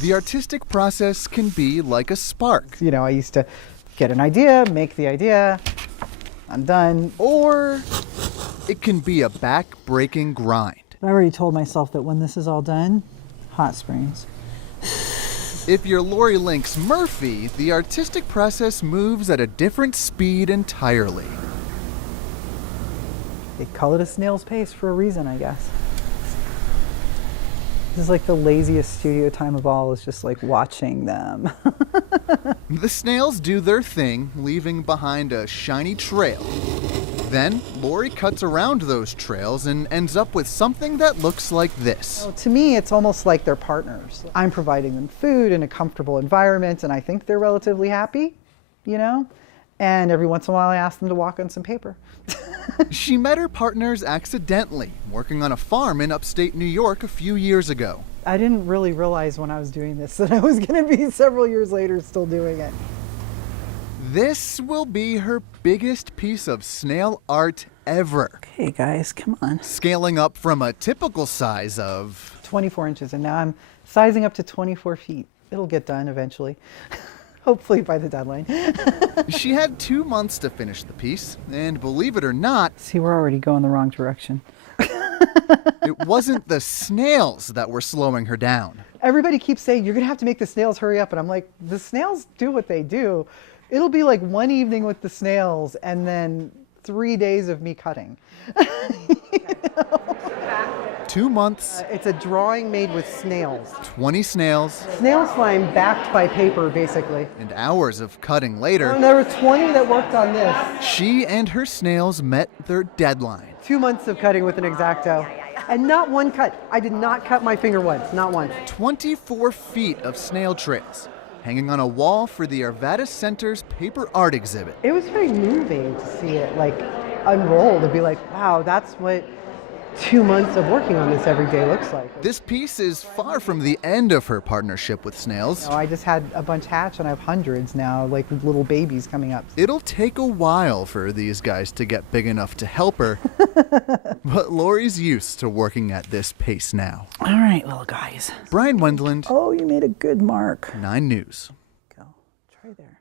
The artistic process can be like a spark. You know, I used to get an idea, make the idea, I'm done. Or it can be a back-breaking grind. I already told myself that when this is all done, hot springs. If you're Lori Lynx Murphy, the artistic process moves at a different speed entirely. They call it a snail's pace for a reason, I guess. This is like the laziest studio time of all, is just like watching them. The snails do their thing, leaving behind a shiny trail. Then, Lori cuts around those trails and ends up with something that looks like this. To me, it's almost like they're partners. I'm providing them food in a comfortable environment, and I think they're relatively happy, you know? And every once in a while, I ask them to walk on some paper. She met her partners accidentally, working on a farm in upstate New York a few years ago. I didn't really realize when I was doing this that I was going to be several years later still doing it. This will be her biggest piece of snail art ever. Okay, guys, come on. Scaling up from a typical size of 24 inches, and now I'm sizing up to 24 feet. It'll get done eventually. Hopefully by the deadline. She had 2 months to finish the piece, and believe it or not, See, we're already going the wrong direction. it wasn't the snails that were slowing her down. Everybody keeps saying, you're going to have to make the snails hurry up. And I'm like, the snails do what they do. It'll be like one evening with the snails and then 3 days of me cutting. 2 months, It's a drawing made with snails. 20 snails, Snail slime backed by paper, basically. and hours of cutting later, And there were 20 that worked on this. she and her snails met their deadline. 2 months of cutting with an X-Acto. And not one cut. I did not cut my finger once, not once. 24 feet of snail trails, hanging on a wall for the Arvada Center's paper art exhibit. It was very moving to see it like unroll, to be like, wow, that's what 2 months of working on this every day looks like. This piece is far from the end of her partnership with snails. I just had a bunch hatch and I have hundreds now, like with little babies coming up. It'll take a while for these guys to get big enough to help her, but Lori's used to working at this pace now. All right, little guys. Bryan Wendland, Oh, you made a good mark. 9 News. Go, try there.